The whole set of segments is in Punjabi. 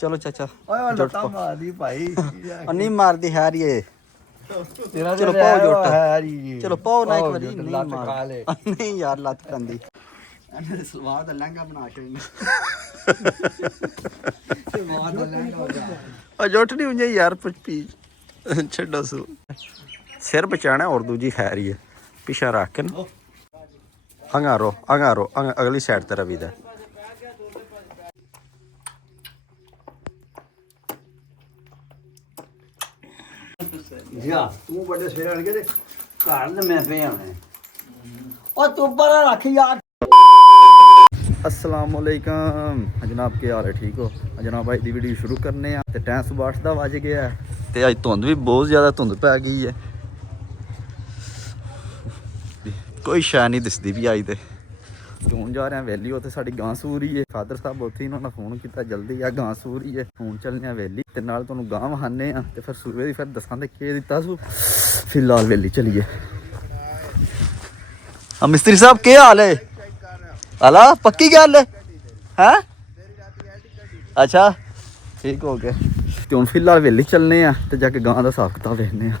चलो चाचा ਓਏ ਲੱਤਾਂ ਮਾਰਦੀ ਭਾਈ नहीं मारती है ये ਤੇਰਾ ਚਲੋ ਪਾਓ ਜੁੱਟ। ਹੈ ਜੀ चलो पाओ ना एक बारी ਜੁੱਟ, नहीं ਲੱਤ मार ਖਾ ले नहीं यार लत कंदी ਇਹਨੇ ਸਲਵਾਰ ਦਾ ਲਹਿੰਗਾ ਬਣਾ ਕੇ ਸਲਵਾਰ ਦਾ ਲਹਿੰਗਾ ਹੋ ਗਿਆ ਉਹ ਜੁੱਟ ਨਹੀਂ ਹੁੰਦੀ ਯਾਰ ਪੀ ਛੱਡੋ ਸੂ ਸਿਰ ਬਚਾਣਾ ਔਰ ਦੂਜੀ ਖੈਰੀ ਹੈ ਪਿਛਾ ਰੱਖ ਕੇ ਨਾ ਅੰਗਾਰੋ ਅਗਲੀ ਸਾਈਡ ਤੇ ਰਵੀ ਦਾ ਜਿਆ ਤੂੰ ਵੱਡੇ ਸਵੇਰੇ ਆਣ ਕੇ ਤੇ ਘਰ ਦੇ ਮੈਂ ਪਿਆ ਆਣੇ ਉਹ ਤੂੰ ਪਰ ਰੱਖ ਯਾਰ अस्सलाम वालेकुम जनाब क्या हाल है ठीक हो जनाब भाई दी वीडियो शुरू करने आ ते टाइम सुबह 8 दा वज गया ते अज धुंध भी बहुत ज़्यादा धुंध पै गई है कोई शै नहीं दिसदी भी अज ते हूँ जा रहे हैं वैली उत्थे साडी गां सूरी है फादर साहब उत्थे इन्होंने फोन किया जल्दी आ गां सूरी है हूँ चलने वैली ते नाल तुहानूं गां वहाने आ ते फिर सूबे दी फिर दसां के दित्ता सू फिलहाल वैली चलीए मिस्त्री साहब क्या हाल है आला पक्की गल है अच्छा ठीक हो गया ते हुण फिलहाल वेली चलने आ ते जाके गां दा हिसाब किताब देखने आ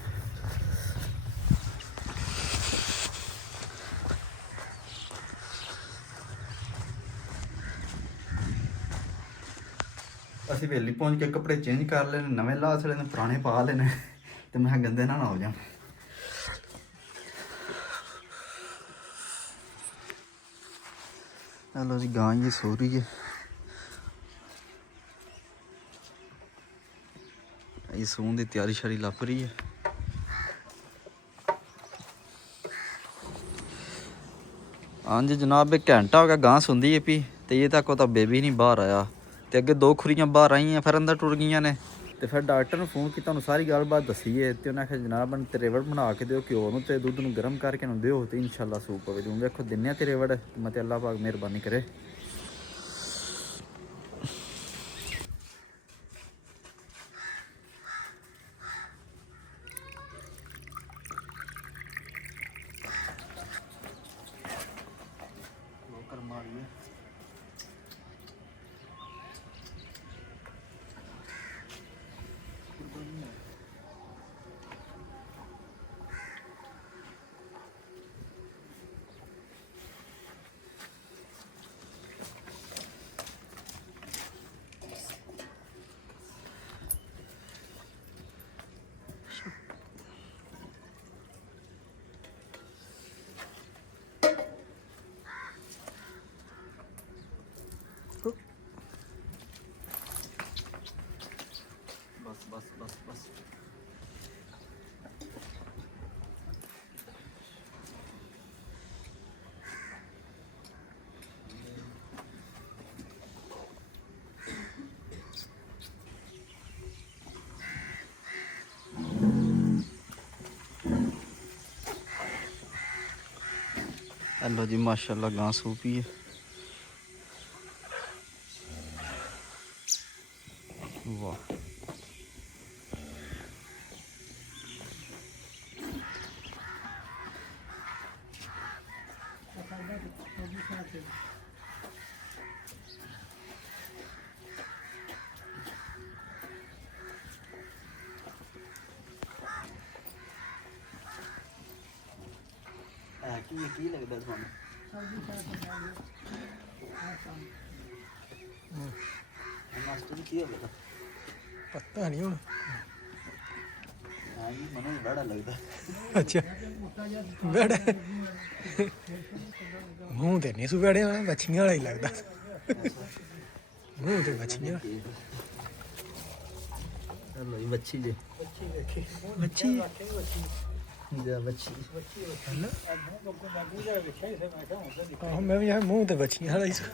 ਅਸੀਂ वेली पहुंच के कपड़े चेंज कर लेने नवे ला छड़े ने पुराने पा लेने ते मैं गंदे ना हो जान हेलो जी गां ये सो रही है ये सोने की तैयारी शारी लप रही है हाँ जी जनाब एक घंटा हो गया गां सुनती है पी तो ये तक बेबी नहीं बाहर आया तो अगे 2 खुरियां बाहर आई हैं फिर अंदर टुर गई ने तो फिर डॉक्टर ने फोन किया उन्होंने सारी गलबात दसी है तो उन्हें आखिया जनाब त्रेवड़ बना के दो घ्यो में तो दुध में गर्म करके दो तो इंशाल्लाह सूप पवे दूँ देखो दिने त्रेवड़ मत अल्लाह पाक मेहरबानी करे बस हेलो जी माशाल्लाह गां सूपी है वाह की लगता मास्टर की होगा पता नहीं हूँ हाँ जी मनो बड़ा लगता अच्छा बड़ा मूँह तो नहीं सु बड़े बछियां वाला ही लगता मूँह तो बछियां हेलो ये बच्ची जी बच्ची जा बच्ची हाँ मैं भी यहाँ मूँह तो बछियां वाला ही सु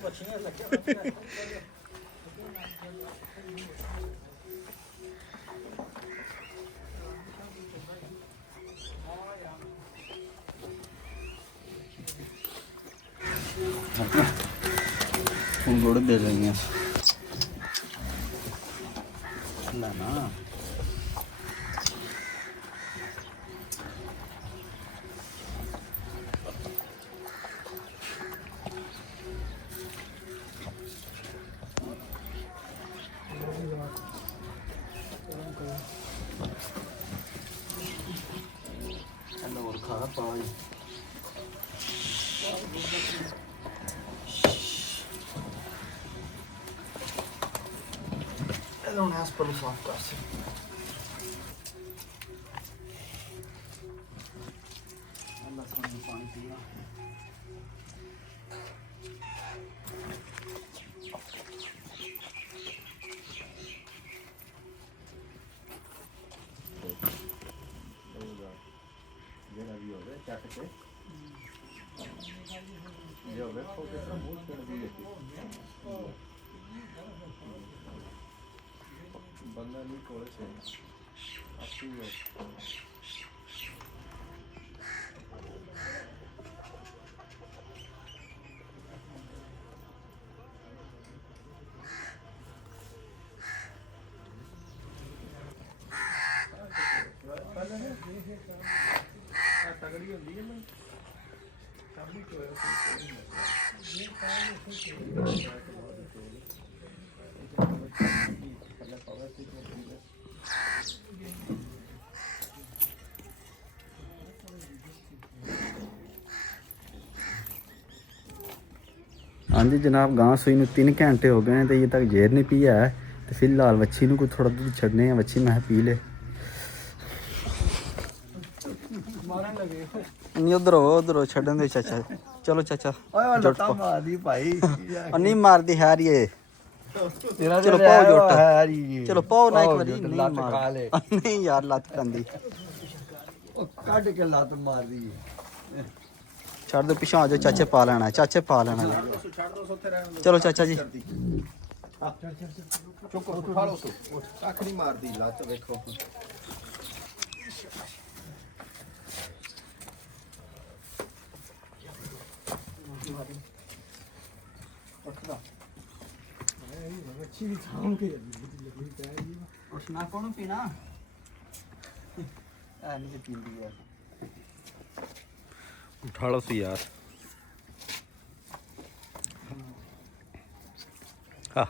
गुड़ दे देंगे ना ना ਆ ਪਾਣੀ ਹੁਣ ਇਸ ਪਰ ਸਾਫ ਕਰ ਸੀ ਅੱਲਾ ਸਾਨੂੰ ਪਾਣੀ ਪੀਣਾ ਜਿਹੜਾ ਵੀ ਹੋਵੇ ਚੱਕ ਕੇ ਇਹ ਹੋਵੇ ਉਹ ਕਿਸ ਤਰ੍ਹਾਂ ਮੂੰਹ ਕਰਦੀ ਹੈ ਬੰਦਾ ਨਹੀਂ ਕੋਲੇ ਸੇ ਆਪੀ ਹੋ ਤਗੜੀ ਹੁੰਦੀ ਹੈ ਨਾ ਕਾਬੂ ਕੋਲ ਹਾਂਜੀ जनाब गां सूई ਨੂੰ 3 घंटे हो गए हैं तो ये तक जेर नहीं पिया है तो फिलहाल वच्छी ਨੂੰ ਕੋਈ ਥੋੜਾ ਦੁੱਧ ਛੱਡਨੇ ਆ वच्छी मैं पी ले नहीं उधर छड़न दे चाचा चलो चाचा ਓਏ ਲੱਤਾਂ ਮਾਰਦੀ ਭਾਈ नहीं मारदी है ये ਤੇਰਾ ਚਲੋ ਪਾਓ ਜੁੱਟ। ਹੈ ਜੀ चलो पाओ ना एक बारी ਜੁੱਟ, नहीं ਲੱਤ ਖਾ मार ਲੈ नहीं यार लत कंदी ਉਹ ਕੱਢ ਕੇ ਲੱਤ ਮਾਰਦੀ छड़ दो पिछा आ जाओ चाचे पा लेना है चाचे पा लेना है चलो चाचा जी ਚੁੱਕ ਉਠਾ ਲਓ ਤੂੰ ਕੱਖ ਨਹੀਂ ਮਾਰਦੀ ਲੱਤ ਵੇਖੋ ਬੱਚੀ ਵੀ ਥਾਮ ਕੇ उठना कौन पीना नहीं पी लिया ਉਠਾ ਲਓ ਸੀ ਯਾਰ ਹਾਂ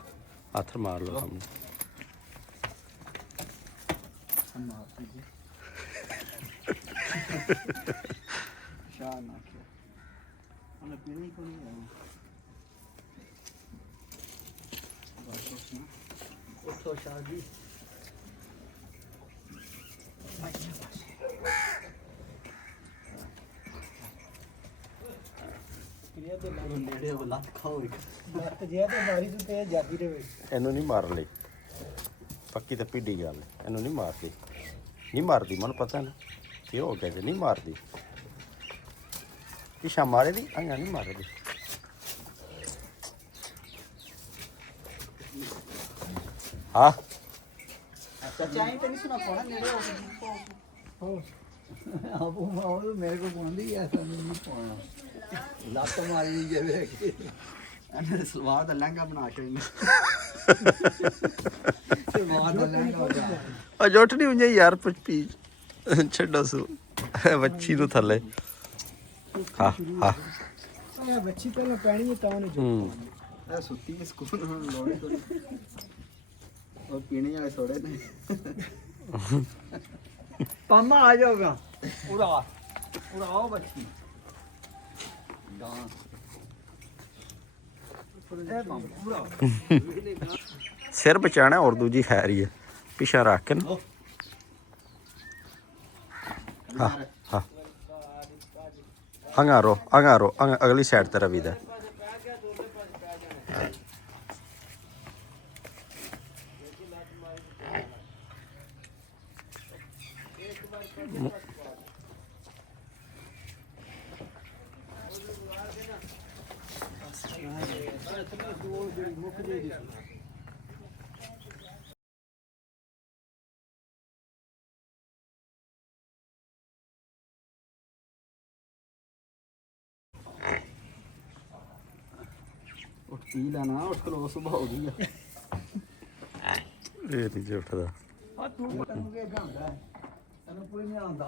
ਹੱਥ ਮਾਰ ਲਓ ਸਾਹਮਣੇ शाह ना किया उन्हें पीने को नहीं आया उठो शाह जी ਕਿਰਿਆ ਦੇ नेड़े वो लत खाओ एक ਲੱਤ ਜਿਆ ਤੇ ਮਾਰੀ ਤੂੰ ਤੇ ਜਾਦੀ ਰਵੇ ਇਹਨੂੰ ਨਹੀਂ ਮਾਰ ਲਈ ਪੱਕੀ ਤੇ ਪੀੜੀ ਗੱਲ ਹੈ। ਇਹਨੂੰ ਨਹੀਂ ਮਾਰਦੀ ਨਹੀਂ ਮਾਰਦੀ ਮੈਨੂੰ ਪਤਾ ਨਾ ਕੀ ਹੋ ਗਿਆ ਜੇ ਨਹੀਂ ਮਾਰਦੀ ਪਿਛਾ ਮਾਰੇ ਦੀ ਆਇਆ ਨਹੀਂ ਮਾਰਦੀ ਹਾਂ चाचा ही तो नहीं सुना पड़ा नेड़े हो ਆਪੂ ਮਾਉ ਮੇਰੇ ਕੋ ਪਾਉਂਦੀ ਐ ਸਾਨੂੰ ਨਹੀਂ ਪਾਉਣਾ ਲੱਤ ਮਾਰੀ ਜੇ ਵੇਖ ਕੇ अने सलवार दा लहंगा बना के ਤੇ ਮਾਰ ਦਾ ਲੈਂਦਾ ਹੋ ਜਾ ਆ ਜੁੱਟ ਨਹੀਂ ਹੁੰਦੀ ਯਾਰ ਪੀ ਛੱਡੋ ਸੂ ਵੱਛੀ ਨੂੰ ਥੱਲੇ ਹਾਂ ਹਾਂ ਇਹ ਬੱਚੀ ਪਹਿਲਾਂ ਪੈਣੀ ਹੈ ਤਾਂ ਉਹਨੇ ਜੋ ए सुती है स्कूल में लोड़ी थोड़ी और पीने वाले थोड़े ने ਪਾਮਾ ਆ ਜਾਊਗਾ ਉਰਾ ਆਓ ਬੱਚੀ ਡਾਂਸ ਇਹ ਪਾਮਾ ਉਰਾ ਸਿਰ ਬਚਾਣਾ ਔਰ ਦੂਜੀ ਖੈਰ ਹੀ ਹੈ ਪਿਛਾ ਰੱਖ ਕੇ ਨਾ ਹਾਂ ਹਾਂ ਅੰਗਾਰੋ ਅਗਲੀ ਸਾਈਡ ਤੇ ਰਵੀ ਦਾ उठ पी लेना उठ खलो सुबह हो गई है ਇਹ ਨਹੀਂ ਜੁੱਟਦਾ ਆ ਤੂੰ ਤੈਨੂੰ ਕੀ ਖਾਂਦਾ ਤੈਨੂੰ ਕੋਈ ਨਹੀਂ ਆਉਂਦਾ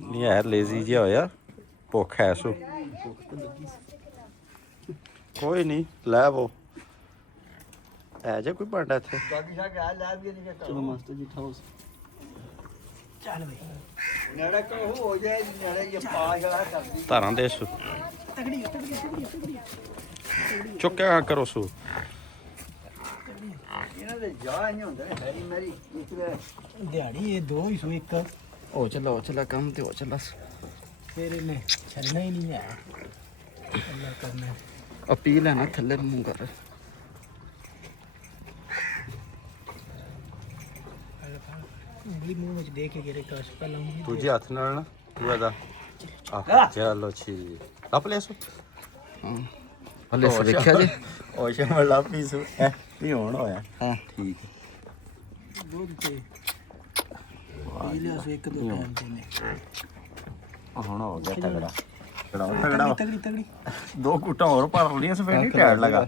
ਨਹੀਂ ਯਾਰ ਲੇਜ਼ੀ ਜਿਹਾ ਹੋਇਆ ਭੁੱਖ ਹੈ ਸੋ ਕੋਈ ਨਹੀਂ ਲੈ ਆਵੋ ਐ ਜੇ ਕੋਈ ਭਾਂਡਾ ਇੱਥੇ ਦਾਦੀ ਸਾਹਿਬ ਆ ਲੈ ਵੀ ਨਹੀਂ चलो मास्टर जी उठाओ ਚੱਲ ਬਈ ਨੜਾ ਕੋ ਹੋ ਜਾਏ ਨੜਾ ਜੇ ਪਾ ਜੜਾ ਕਰਦੀ ਧਾਰਾਂ ਦੇ ਸੂ ਤਗੜੀ ਤਗੜੀ ਤਗੜੀ ਤਗੜੀ ਚੁੱਕਿਆ ਕਰੋ ਸੂ ਇਹਨਾਂ ਦੇ ਜਾ ਨਹੀਂ ਹੁੰਦਾ ਹੈਰੀ ਮੇਰੀ ਇਤਰੇ ਦਿਹਾੜੀ ਇਹ ਦੋ ਹੀ ਸੋ ਇੱਕ ਹੋ ਚੱਲਾ ਕੰਮ ਤੇ ਹੋ ਚੱਲਾ ਫਿਰ ਇਹਨੇ ਛੱਡਣਾ ਹੀ ਨਹੀਂ ਹੈ ਅੱਲਾ ਕਰਨਾ ਆ ਪੀ ਲੈਣਾ ਥੱਲੇ ਮੂੰਹ ਕਰ ਉਂਗਲੀ ਮੂੰਹ ਵਿੱਚ ਦੇ ਕੇ ਗੇਰੇ ਕਾਸ਼ ਪਹਿਲਾਂ ਉਂਗਲੀ ਦੂਜੇ ਹੱਥ ਨਾਲ ਨਾ ਤੂੰ ਇਹਦਾ ਆ ਚਲੋ ਛੀ ਲੱਭ ਲਿਆ ਸੂ ਹਲੇ ਸੇ ਵੇਖਿਆ ਜੀ ਉਹ ਸ਼ਮਲ ਲੱਭੀ ਸੂ ਐ ਵੀ ਹੁਣ ਹੋਇਆ ਹਾਂ ਠੀਕ ਦੁੱਧ ਤੇ ਪੀ ਲਿਆ ਸੋ ਇੱਕ ਦੋ ਟਾਈਮ ਤੇ ਨੇ ਹੁਣ ਹੋ ਗਿਆ ਤਗੜਾ ਤਗੜਾ ਤਗੜੀ ਤਗੜੀ ਦੋ ਕੁੱਟਾਂ ਹੋਰ ਭਰ ਲਈਆਂ ਸਫੇਦ ਨਹੀਂ ਟਾਇਰ ਲਗਾ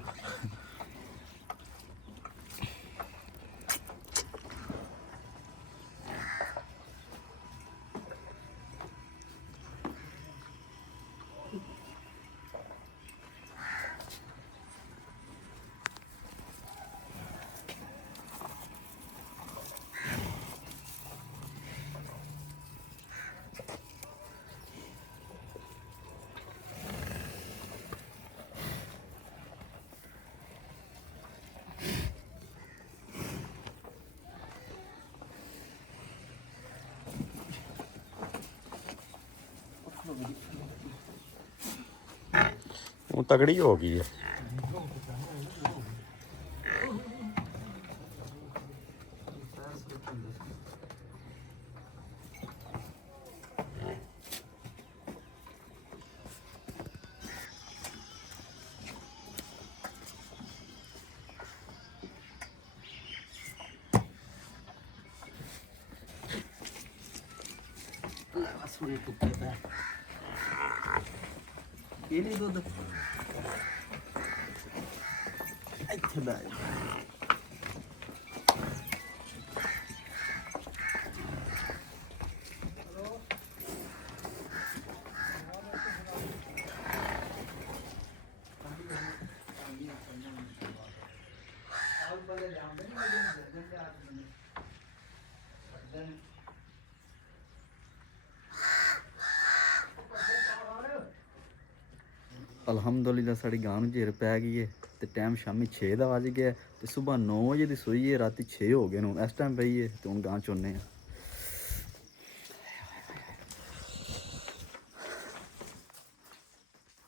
ਉਹ ਤਗੜੀ ਹੋ ਗਈ ਹੈ ਸੁਣੀ ਟੁੱਟੇ ਪੈ ਇਹ ਨਹੀਂ ਦੁੱਧ ਇੱਥੇ ਬੈ ਅਲਹਮਦੁਲਿਲਾ ਸਾਡੀ ਗਾਂ ਨੂੰ ਜੇਰ ਪੈ ਗਈ ਹੈ ਤੇ ਟਾਈਮ ਸ਼ਾਮੀ 6 ਦਾ ਵੱਜ ਗਿਆ ਤੇ ਸਵੇਰ 9 ਵਜੇ ਦੀ ਸੋਈ ਹੈ ਰਾਤੀ 6 ਹੋ ਗਏ ਨੂੰ ਇਸ ਟਾਈਮ ਪਈ ਹੈ ਤੇ ਹੁਣ ਗਾਂ ਚੋਨੇ ਆ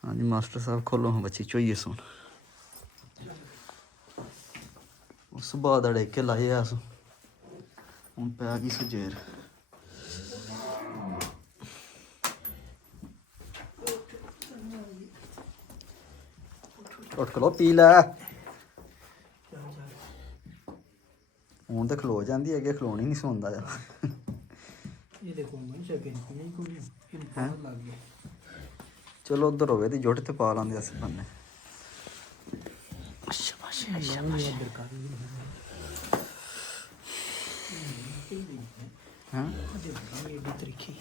ਹਾਂਜੀ ਮਾਸਟਰ ਸਾਹਿਬ ਖੋਲੋ ਹਾਂ ਬੱਚੀ ਚੋਈਏ ਸੁਣ ਉਸ ਸੁਬਾਹ ਦਾ ਡੇ ਕੇ ਲਾਏ ਆ ਸੋ ਹੁਣ ਪੈ ਗਈ ਸੁਜੇਰ ਉੱਠ ਖਲੋ ਪੀ ਲੈ ਹੁਣ ਤਾਂ ਖਲੋ ਜਾਂਦੀ ਅੱਗੇ ਖਲੋਣੀ ਨਹੀਂ ਸੌਂਦਾ ਆ ਇਹ ਦੇਖੋ ਮੈਂ ਸ਼ੱਕ ਨਹੀਂ ਕੋਈ ਇਹਨੂੰ ਪਤਾ ਲੱਗ ਗਿਆ ਚਲੋ ਉਧਰ ਹੋਵੇ ਤੇ ਜੁੱਟ ਤੇ ਪਾ ਲਾਂਦੇ ਅਸੀਂ ਬੰਨੇ ਸ਼ਾਬਾਸ਼ ਸ਼ਾਬਾਸ਼ ਹਾਂ ਇਹ ਵੀ ਤਰੀਕੇ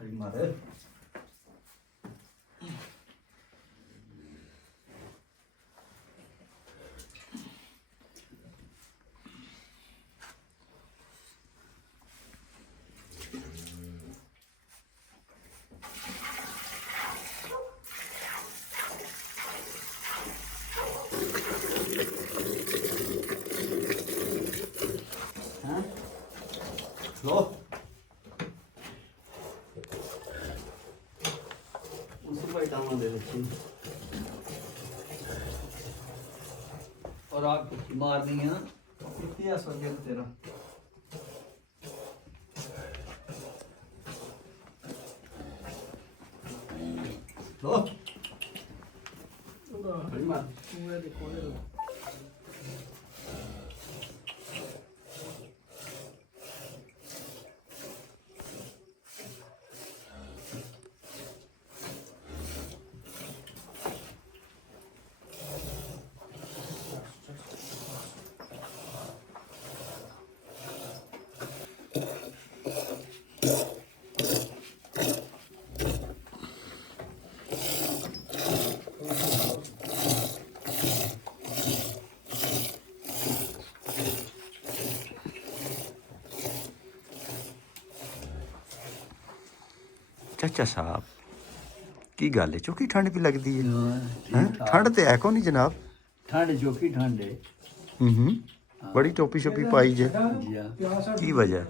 ਖੜੀ ਮਾਰ लो उसी पर टांग दे बच्ची और आप मार दी है कितनी असर गया तेरा लो बड़ी मार पूरे देखो ले ਚਾਚਾ ਸਾਹਿਬ ਕੀ ਗੱਲ ਹੈ ਚੋਕੀ ਠੰਡ ਵੀ ਲੱਗਦੀ ਹੈ ਹੈਂ? ਠੰਡ ਤੇ ਹੈ ਕੋ ਨਹੀਂ ਜਨਾਬ ਠੰਡ ਚੋਕੀ ਠੰਡ ਹੈ ਹੂੰ ਬੜੀ ਟੋਪੀ ਛੋਪੀ ਪਾਈ ਜੇ ਜੀ ਆ ਕੀ ਵਜ੍ਹਾ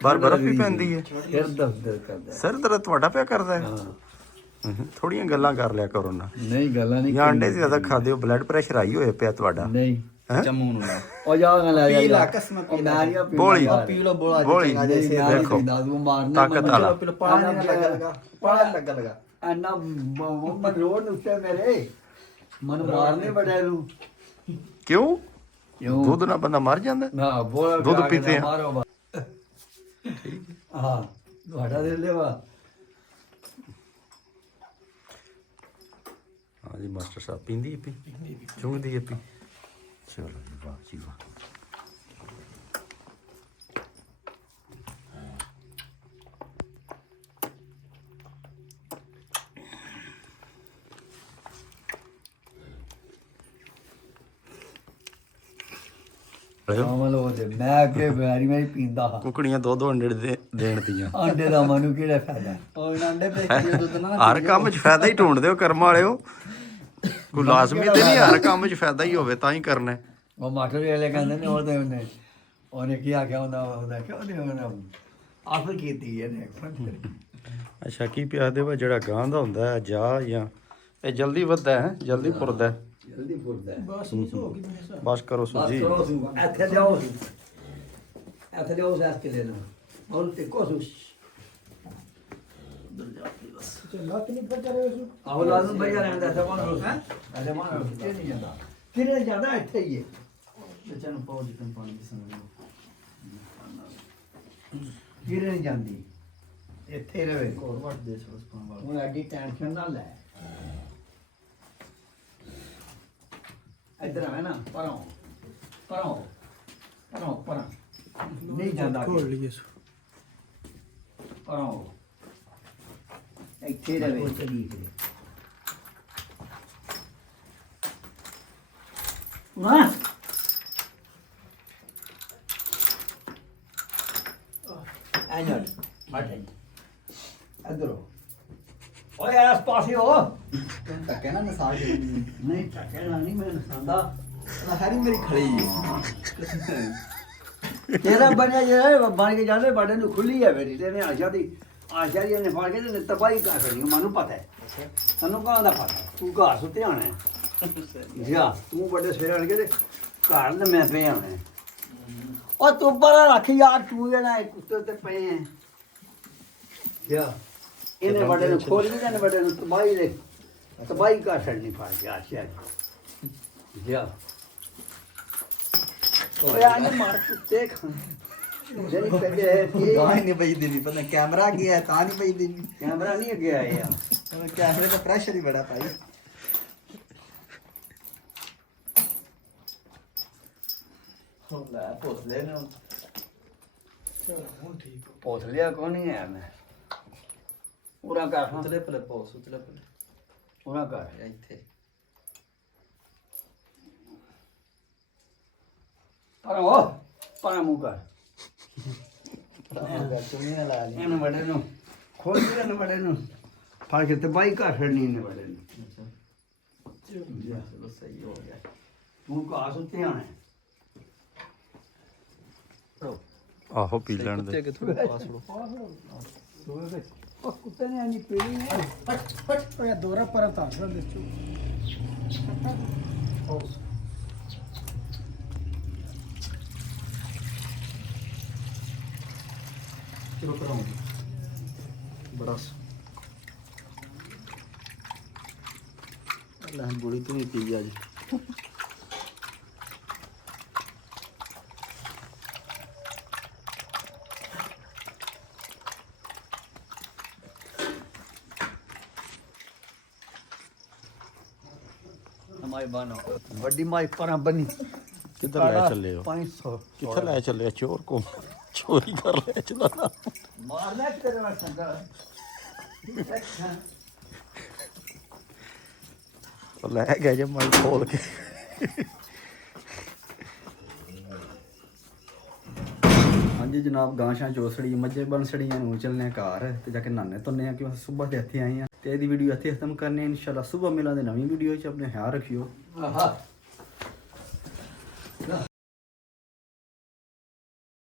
ਬਾਰ ਬਰਫ਼ ਵੀ ਪੈਂਦੀ ਹੈ ਫਿਰ ਦਰਦ ਕਰਦਾ ਸਿਰ ਦਰਦ ਤੁਹਾਡਾ ਪਿਆ ਕਰਦਾ ਹੈ ਥੋੜੀਆਂ ਗੱਲਾਂ ਕਰ ਲਿਆ ਕਰੋ ਨਾ ਨਹੀਂ ਗੱਲਾਂ ਨਹੀਂ ਜਾਂ ਅੰਡੇ ਜ਼ਿਆਦਾ ਖਾਦੇ ਹੋ ਬਲੱਡ ਪ੍ਰੈਸ਼ਰ ਹਾਈ ਹੋਇਆ ਪਿਆ ਤੁਹਾਡਾ ਨਹੀਂ ਚਮੂ ਨੂੰ ਲਾ ਉਹ ਜਾ ਨਾ ਲੈ ਪੀ ਲਾ ਜਾ ਕਸਮ ਉਹ ਨਾਰੀਆ ਬੋਲੀ ਪੀ ਲੋ ਬੋਲਾ ਬੋਲੀ ਦੇਖੋ ਤਾਕਤ ਵਾਲਾ ਪੀ ਲੋ ਪਾਣੀ ਨਾ ਲੱਗਾ ਪਾਣੀ ਲੱਗਾ ਐਨਾ ਮਗਰੋੜ ਉੱਤੇ ਮੇਰੇ ਮਨ ਮਾਰਨੇ ਬੜੇ ਨੂੰ ਕਿਉਂ ਕਿਉਂ ਦੁੱਧ ਨਾਲ ਬੰਦਾ ਮਰ ਜਾਂਦਾ ਨਾ ਬੋਲ ਦੁੱਧ ਪੀਤੇ ਆ। ਮਾਰੋ ਹਾਂ ਤੁਹਾਡਾ ਦੇ ਲੈਵਾ ਹਾਂ ਜੀ ਮਾਸਟਰ ਸਾਹਿਬ ਪੀਂਦੀ ਹੈ ਪੀ ਚੁੰਗਦੀ ਹੈ ਪੀ ਚਲੋ ਜੀ ਵਾਹ ਜੀ ਵਾਹ ਆਮਲ ਉਹਦੇ ਮੈਂ ਅੱਗੇ ਬੈਰੀ ਮੈਂ ਪੀਂਦਾ ਹਾਂ ਕੁਕੜੀਆਂ ਦੋ ਦੋ ਅੰਡੇ ਦੇਣ ਦੀਆਂ ਆਂਡੇ ਦਾ ਮੈਨੂੰ ਕਿਹੜਾ ਫਾਇਦਾ ਉਹ ਇਹਨਾਂ ਅੰਡੇ ਪੇਚੀ ਦੁੱਧ ਨਾ ਹਰ ਕੰਮ 'ਚ ਫਾਇਦਾ ਹੀ ਢੂੰਡਦੇ ਹੋ ਕਰਮ ਵਾਲਿਓ ਕੋਈ ਲਾਜ਼ਮੀ ਤੇ ਨਹੀਂ ਹਰ ਕੰਮ 'ਚ ਫਾਇਦਾ ਹੀ ਹੋਵੇ ਤਾਂ ਹੀ ਕਰਨਾ ਹੈ। ਉਹ ਮਾਟਰ ਵਾਲੇ ਕਹਿੰਦੇ ਨੇ ਉਹਨੇ ਕੀ ਆਖਿਆ ਉਹਦਾ ਕਿਉਂ ਨਹੀਂ ਉਹਨੇ ਆਫਰ ਕੀਤੀ ਇਹਨੇ ਅੱਛਾ ਕੀ ਪਿਆ ਦੇ ਵਾ ਜਿਹੜਾ ਗਾਂ ਦਾ ਹੁੰਦਾ ਹੈ ਜਾਂ ਇਹ ਜਲਦੀ ਵੱਧਦਾ ਹੈ ਜਲਦੀ ਪੁਰਦਾ ਹੈ ਜਲਦੀ ਪੁੱਟਦਾ ਬਸ ਹੋ ਗਈ ਮੇਰੇ ਸਾਹ ਬਸ ਕਰੋ ਸੁਜੀ ਇੱਥੇ ਲਿਆਓ ਸਾਸ ਕੇ ਲੈਣਾ ਹੋਰ ਤੇ ਕੋਸੂ ਚੱਲਾ ਕਿ ਨਹੀਂ ਪਤਾ ਰਹੇ ਸੂ ਆਹ ਲਾਜ਼ਮ ਭਈਆ ਰਹਿੰਦਾ ਸਮਾਨ ਰੋਸ ਹੈ ਅਜੇ ਮਾਨ ਰੋਸ ਤੇ ਨਹੀਂ ਜਾਂਦਾ ਕਿਹਨੇ ਜਾਂਦਾ ਇੱਥੇ ਹੀ ਹੈ ਬੱਚਿਆਂ ਨੂੰ ਪਾਉ ਜਿੱਤਨ ਪਾਣੀ ਦੀ ਸੰਗ ਕਿਹਨੇ ਨਹੀਂ ਜਾਂਦੀ ਇੱਥੇ ਰਵੇ ਕੋਰ ਵੱਟ ਦੇ ਸੋਸ ਪਾਉਣ ਵਾਲਾ ਹੁਣ ਐਡੀ ਟੈਨਸ਼ਨ ਨਾ ਲੈ ਇੱਧਰ ਆ ਨਾ ਪਰੋਂ ਨਹੀਂ ਜਾਂਦਾ ਖੋਲ ਲਈਏ ਸੂ ਪਰੋਂ ਇੱਥੇ ਰਵੇ ਚਲੀ ਤੇ ਵਾਹ ਆਜਾ ਮਾਟੇ ਅਦਰੋ ਓਏ ਆਸ ਪਾਸੇ ਹੋ ਧੱਕੇ ਨਾ ਨਸਾ ਕੇ ਨਹੀਂ ਟੱਕਣਾ ਨਹੀਂ ਮੈਂ ਨਸਾਂਦਾ ਹਰੀ ਮੇਰੀ ਖੜੀ ਤੇਰਾ ਬਣਿਆ ਜਿਹੜਾ ਬਣ ਕੇ ਜਾਂਦੇ ਬੜੇ ਨੂੰ ਖੁੱਲੀ ਹੈ ਮੇਰੀ ਤੇ ਆਸ਼ਾ ਦੀ ਇਹਨੇ ਫੜ ਕੇ ਤੇ ਤਬਾਹੀ ਕਰ ਕਰਨੀ ਮੈਨੂੰ ਪਤਾ ਹੈ ਤੈਨੂੰ ਕਾਹ ਦਾ ਪਤਾ ਤੂੰ ਘਰ ਸੁੱਤੇ ਆਣਾ ਹੈ ਜਾ ਤੂੰ ਵੱਡੇ ਸਵੇਰੇ ਆਣ ਕੇ ਤੇ ਘਰ ਤੇ ਮੈਂ ਪਏ ਆਣਾ ਉਹ ਤੂੰ ਪਰਾਂ ਰੱਖ ਯਾਰ ਤੂੰ ਜਿਹੜਾ ਕੁੱਤੇ ਤੇ ਪਏ ਹੈ ਜਾ ਇਹਨੇ ਵੱਡੇ ਨੂੰ ਖੋਲ ਵੀ ਜਾਣੇ ਵੱਡੇ ਨੂੰ ਤਬਾਹੀ ਕਰ ਛੱਡਣੀ ਫੜ ਕੇ ਆਸ਼ਾ ਜਾ ਓਏ ਆਨੇ ਮਾਰ ਕੁੱਤੇ ਖਾਂ ਜਿਹੜੀ ਕਹਿੰਦੇ ਹੈ ਕਿ ਗਾਂ ਨਹੀਂ ਪਈ ਦੇਣੀ ਪਤਾ ਕੈਮਰਾ ਕੀ ਹੈ ਤਾਂ ਨਹੀਂ ਪਈ ਦੇਣੀ ਕੈਮਰਾ ਨਹੀਂ ਅੱਗੇ ਆਇਆ ਕੈਮਰੇ ਦਾ ਪ੍ਰੈਸ਼ਰ ਹੀ ਬੜਾ ਭਾਈ ਹੁੰਦਾ ਪੁੱਛ ਲੈ ਨਾ ਚਲ ਹੁਣ ਠੀਕ ਪੁੱਛ ਲਿਆ ਕੌਣ ਨਹੀਂ ਆਇਆ ਮੈਂ ਪੂਰਾ ਕਰ ਹਾਂ ਉਤਲੇ ਪਲੇ ਪਾਉ ਉਤਲੇ ਪਲੇ ਪੂਰਾ ਕਰ ਇੱਥੇ ਪਰ ਮੂੰਹ ਕਰ ਚੁੰਨੀ ਨਾ ਲਾ ਲਈ ਇਹਨੂੰ ਵੱਡੇ ਨੂੰ ਖੋਲ ਕੇ ਇਹਨੂੰ ਵੱਡੇ ਨੂੰ ਫੜ ਕੇ ਤੇ ਬਾਈ ਕਰ ਛੱਡਣੀ ਇਹਨੇ ਵੱਡੇ ਨੂੰ ਚਲੋ ਸਹੀ ਹੋ ਗਿਆ ਤੂੰ ਘਾਹ ਸੁੱਤੇ ਆਣਾ ਆਹੋ ਪੀ ਲੈਣ ਦੇ ਕਿੱਥੇ ਪਾਸ ਲੋ ਉਹ ਕੁੱਤੇ ਨੇ ਆਨੀ ਪੀਣੀ ਹੈ ਫਟ ਓਏ ਦੋਰਾ ਪਰ ਤਾਂ ਛੱਡ ਦੇ ਚੂ ਚਲੋ ਕਰਾਉਂਗੇ ਬੜਾ ਅੱਲਾ ਬੁੜੀ ਤੂੰ ਵੀ ਪੀ ਅੱਜ ਮਾਈ ਬਾਨੋ ਵੱਡੀ ਮਾਈ ਪਰਾਂ ਬਣੀ ਕਿੱਧਰ ਲੈ ਚੱਲੇ ਹੋ 500 ਕਿੱਥੇ ਲੈ ਚੱਲੇ ਚੋਰ ਕੋ ਚੋਰੀ ਕਰ ਲੈ ਚਲਾ ਮਾਰਨਾ ਤੇਰੇ ਨਾਲ ਸੰਗਾ ਲੈ ਗਿਆ ਜੇ ਮੈਂ ਖੋਲ ਕੇ ਹਾਂਜੀ ਜਨਾਬ ਗਾਂ ਸ਼ਾਂ ਚੋਸੜੀ ਮੱਝੇ ਬਣ ਸੜੀਆਂ ਨੂੰ ਚੱਲਨੇ ਆ ਘਰ ਤੇ ਜਾ ਕੇ ਨਾਨੇ ਤੁੰਨੇ ਆ ਕਿ ਸਵੇਰ ਦੇ ਇੱਥੇ ਆਏ ਆ ਤੇ ਇਹਦੀ ਵੀਡੀਓ ਇੱਥੇ ਖਤਮ ਕਰਨੀ ਹੈ ਇਨਸ਼ਾਅੱਲਾ ਸਵੇਰ ਮਿਲਾਂਗੇ ਨਵੀਂ ਵੀਡੀਓ 'ਚ ਆਪਣੇ ਖਿਆਲ ਰੱਖਿਓ ਆਹਾ